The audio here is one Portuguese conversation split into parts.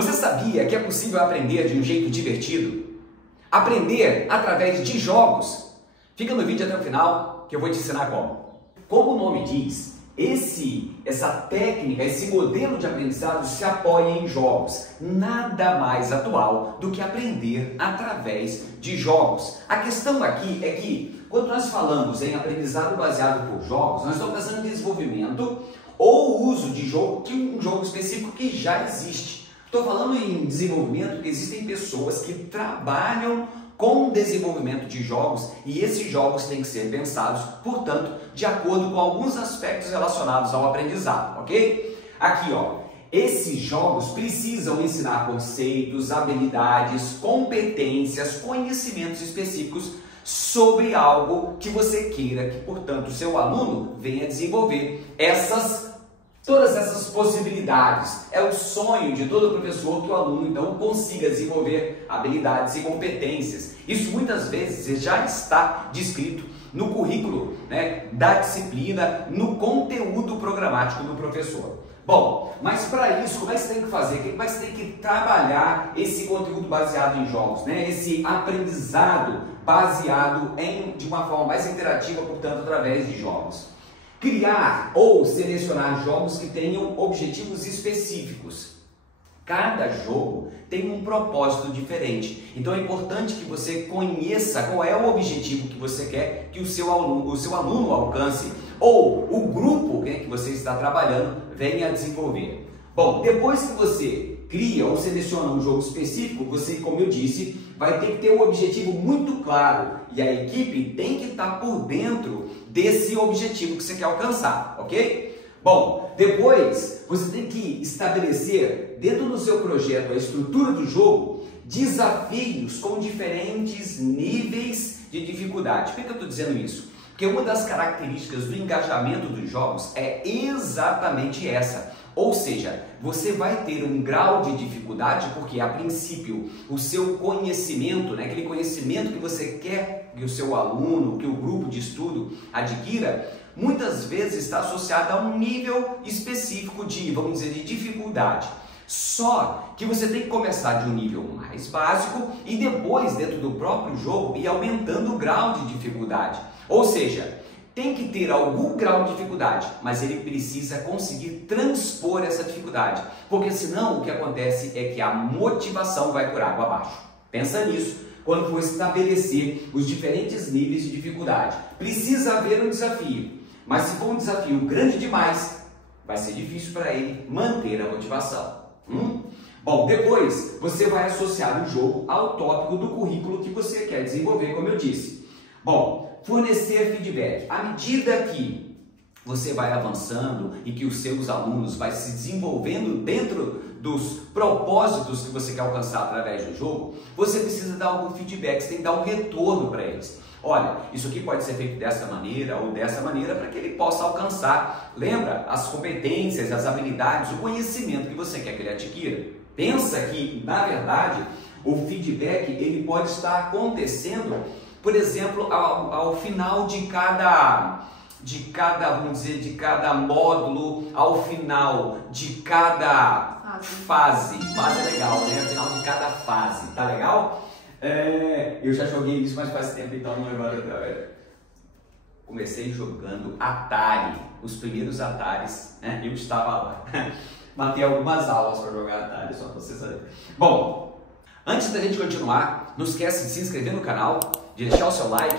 Você sabia que é possível aprender de um jeito divertido? Aprender através de jogos? Fica no vídeo até o final que eu vou te ensinar como. Como o nome diz, essa técnica, esse modelo de aprendizado se apoia em jogos. Nada mais atual do que aprender através de jogos. A questão aqui é que, quando nós falamos em aprendizado baseado por jogos, nós estamos pensando em desenvolvimento ou uso de jogo, um jogo específico que já existe. Estou falando em desenvolvimento porque existem pessoas que trabalham com desenvolvimento de jogos e esses jogos têm que ser pensados, portanto, de acordo com alguns aspectos relacionados ao aprendizado, ok? Aqui, ó, esses jogos precisam ensinar conceitos, habilidades, competências, conhecimentos específicos sobre algo que você queira que, portanto, o seu aluno venha desenvolver todas essas possibilidades. É o sonho de todo professor que o aluno, então, consiga desenvolver habilidades e competências. Isso muitas vezes já está descrito no currículo, né, da disciplina, no conteúdo programático do professor. Bom, mas para isso, como é que você tem que fazer? Como é que você tem que trabalhar esse conteúdo baseado em jogos, né? Esse aprendizado baseado de uma forma mais interativa, portanto, através de jogos. Criar ou selecionar jogos que tenham objetivos específicos. Cada jogo tem um propósito diferente. Então é importante que você conheça qual é o objetivo que você quer que o seu aluno alcance ou o grupo que você está trabalhando venha a desenvolver. Bom, depois que você cria ou seleciona um jogo específico, você, como eu disse, vai ter que ter um objetivo muito claro e a equipe tem que estar por dentro desse objetivo que você quer alcançar, ok? Bom, depois você tem que estabelecer dentro do seu projeto a estrutura do jogo desafios com diferentes níveis de dificuldade. Por que eu estou dizendo isso? Porque uma das características do engajamento dos jogos é exatamente essa. Ou seja, você vai ter um grau de dificuldade porque, a princípio, o seu conhecimento, né, aquele conhecimento que você quer que o seu aluno, que o grupo de estudo adquira, muitas vezes está associado a um nível específico de, vamos dizer, de dificuldade. Só que você tem que começar de um nível mais básico e depois, dentro do próprio jogo, ir aumentando o grau de dificuldade. Ou seja, tem que ter algum grau de dificuldade, mas ele precisa conseguir transpor essa dificuldade, porque senão o que acontece é que a motivação vai por água abaixo. Pensa nisso quando for estabelecer os diferentes níveis de dificuldade. Precisa haver um desafio, mas se for um desafio grande demais, vai ser difícil para ele manter a motivação. Bom, depois você vai associar o jogo ao tópico do currículo que você quer desenvolver, como eu disse. Bom, fornecer feedback. À medida que você vai avançando e que os seus alunos vai se desenvolvendo dentro dos propósitos que você quer alcançar através do jogo, você precisa dar algum feedback, você tem que dar um retorno para eles. Olha, isso aqui pode ser feito dessa maneira ou dessa maneira para que ele possa alcançar, lembra, as competências, as habilidades, o conhecimento que você quer que ele adquira. Pensa que, na verdade, o feedback ele pode estar acontecendo, por exemplo, ao final de cada, vamos dizer, de cada módulo, ao final de cada fase. Fase é legal, né? Ao final de cada fase, tá legal? Eu já joguei isso, mas faz tempo, então não agora. Comecei jogando Atari, os primeiros Ataris, né? Eu estava lá. Matei algumas aulas para jogar Atari, só para vocês saberem. Bom, antes da gente continuar, não esquece de se inscrever no canal, de deixar o seu like,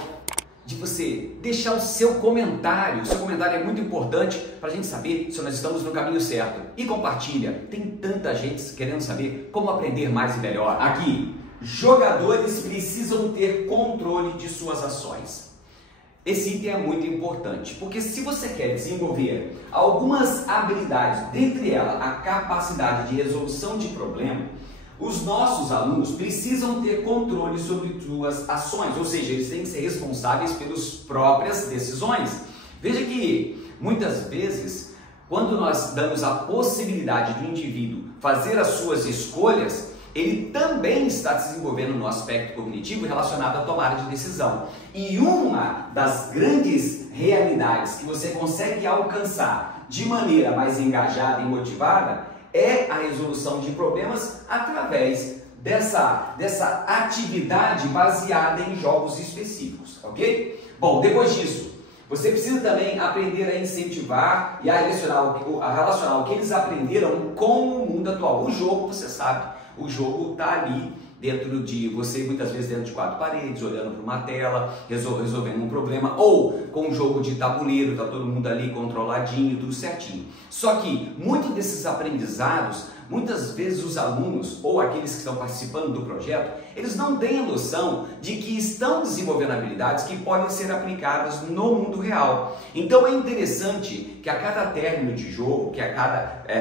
de você deixar o seu comentário. O seu comentário é muito importante para a gente saber se nós estamos no caminho certo. E compartilha, tem tanta gente querendo saber como aprender mais e melhor. Aqui, jogadores precisam ter controle de suas ações. Esse item é muito importante, porque se você quer desenvolver algumas habilidades, dentre elas a capacidade de resolução de problema, os nossos alunos precisam ter controle sobre suas ações, ou seja, eles têm que ser responsáveis pelas próprias decisões. Veja que, muitas vezes, quando nós damos a possibilidade do indivíduo fazer as suas escolhas, ele também está desenvolvendo no aspecto cognitivo relacionado à tomada de decisão. E uma das grandes realidades que você consegue alcançar de maneira mais engajada e motivada é a resolução de problemas através dessa atividade baseada em jogos específicos, ok? Bom, depois disso, você precisa também aprender a incentivar e a relacionar o que eles aprenderam com o mundo atual. O jogo, você sabe, o jogo está ali dentro de você, muitas vezes dentro de 4 paredes, olhando para uma tela, resolvendo um problema, ou com um jogo de tabuleiro, está todo mundo ali controladinho, tudo certinho. Só que muitos desses aprendizados, muitas vezes os alunos ou aqueles que estão participando do projeto, eles não têm a noção de que estão desenvolvendo habilidades que podem ser aplicadas no mundo real. Então é interessante que a cada término de jogo, que a cada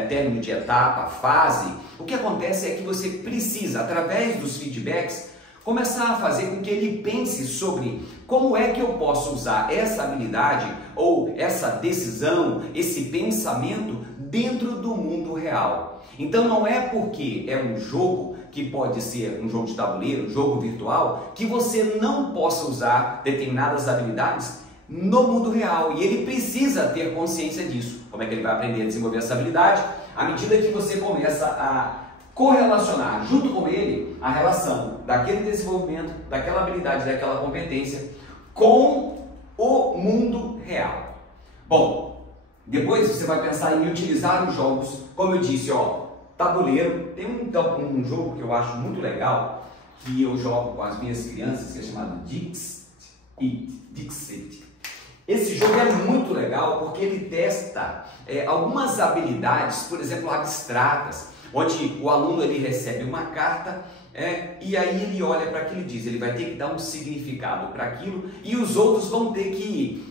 término de etapa, fase, o que acontece é que você precisa, através dos feedbacks, começar a fazer com que ele pense sobre como é que eu posso usar essa habilidade ou essa decisão, esse pensamento dentro do mundo real. Então não é porque é um jogo que pode ser um jogo de tabuleiro, um jogo virtual, que você não possa usar determinadas habilidades no mundo real. E ele precisa ter consciência disso. Como é que ele vai aprender a desenvolver essa habilidade? À medida que você começa a correlacionar junto com ele a relação daquele desenvolvimento, daquela habilidade, daquela competência com o mundo real. Bom, depois você vai pensar em utilizar os jogos, como eu disse, tabuleiro. Tem um jogo que eu acho muito legal, que eu jogo com as minhas crianças, que é chamado Dixit. Esse jogo é muito legal porque ele testa algumas habilidades, por exemplo, abstratas, onde o aluno ele recebe uma carta e aí ele olha para aquilo e diz, ele vai ter que dar um significado para aquilo e os outros vão ter que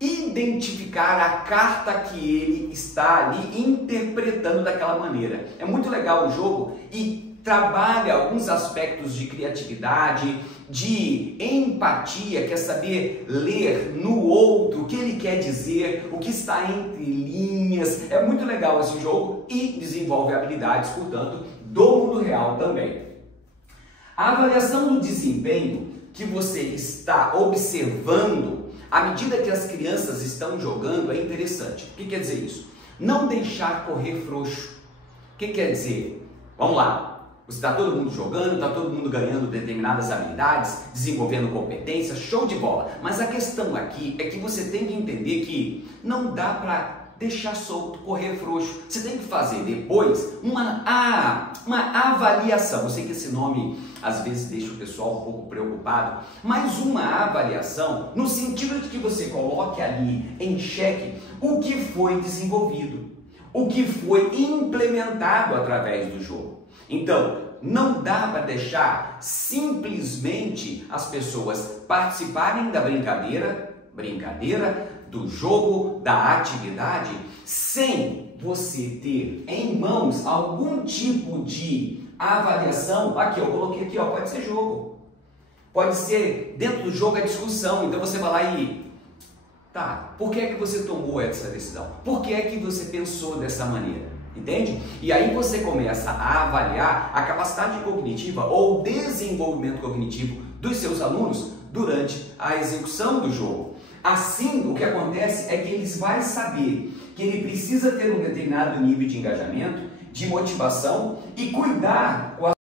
identificar a carta que ele está ali interpretando daquela maneira. É muito legal o jogo e trabalha alguns aspectos de criatividade, de empatia, quer saber ler no outro o que ele quer dizer, o que está entre linhas. É muito legal esse jogo e desenvolve habilidades, portanto, do mundo real também. A avaliação do desempenho que você está observando à medida que as crianças estão jogando é interessante. O que quer dizer isso? Não deixar correr frouxo. O que quer dizer? Vamos lá. Está todo mundo jogando, está todo mundo ganhando determinadas habilidades, desenvolvendo competências, show de bola. Mas a questão aqui é que você tem que entender que não dá para deixar solto, correr frouxo. Você tem que fazer depois uma avaliação. Eu sei que esse nome às vezes deixa o pessoal um pouco preocupado, mas uma avaliação no sentido de que você coloque ali em xeque o que foi desenvolvido, o que foi implementado através do jogo. Então, não dá para deixar simplesmente as pessoas participarem da brincadeira, do jogo, da atividade, sem você ter em mãos algum tipo de avaliação. Aqui, eu coloquei aqui, pode ser jogo. Pode ser dentro do jogo a discussão. Então você vai lá e... Tá, por que é que você tomou essa decisão? Por que é que você pensou dessa maneira? Entende? E aí você começa a avaliar a capacidade cognitiva ou desenvolvimento cognitivo dos seus alunos durante a execução do jogo. Assim, o que acontece é que eles vão saber que ele precisa ter um determinado nível de engajamento, de motivação e cuidar com a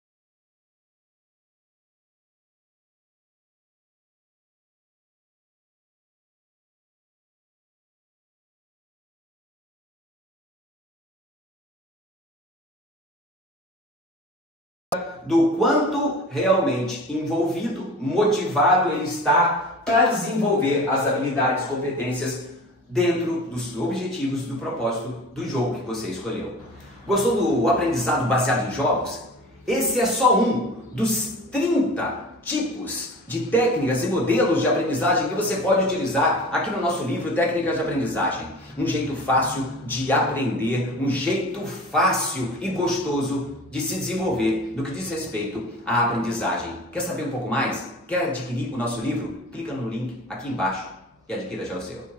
do quanto realmente envolvido, motivado ele está para desenvolver as habilidades, competências dentro dos objetivos, do propósito do jogo que você escolheu. Gostou do aprendizado baseado em jogos? Esse é só um dos 30 tipos de técnicas e modelos de aprendizagem que você pode utilizar aqui no nosso livro Técnicas de Aprendizagem. Um jeito fácil de aprender, um jeito fácil e gostoso de se desenvolver no que diz respeito à aprendizagem. Quer saber um pouco mais? Quer adquirir o nosso livro? Clica no link aqui embaixo e adquira já o seu.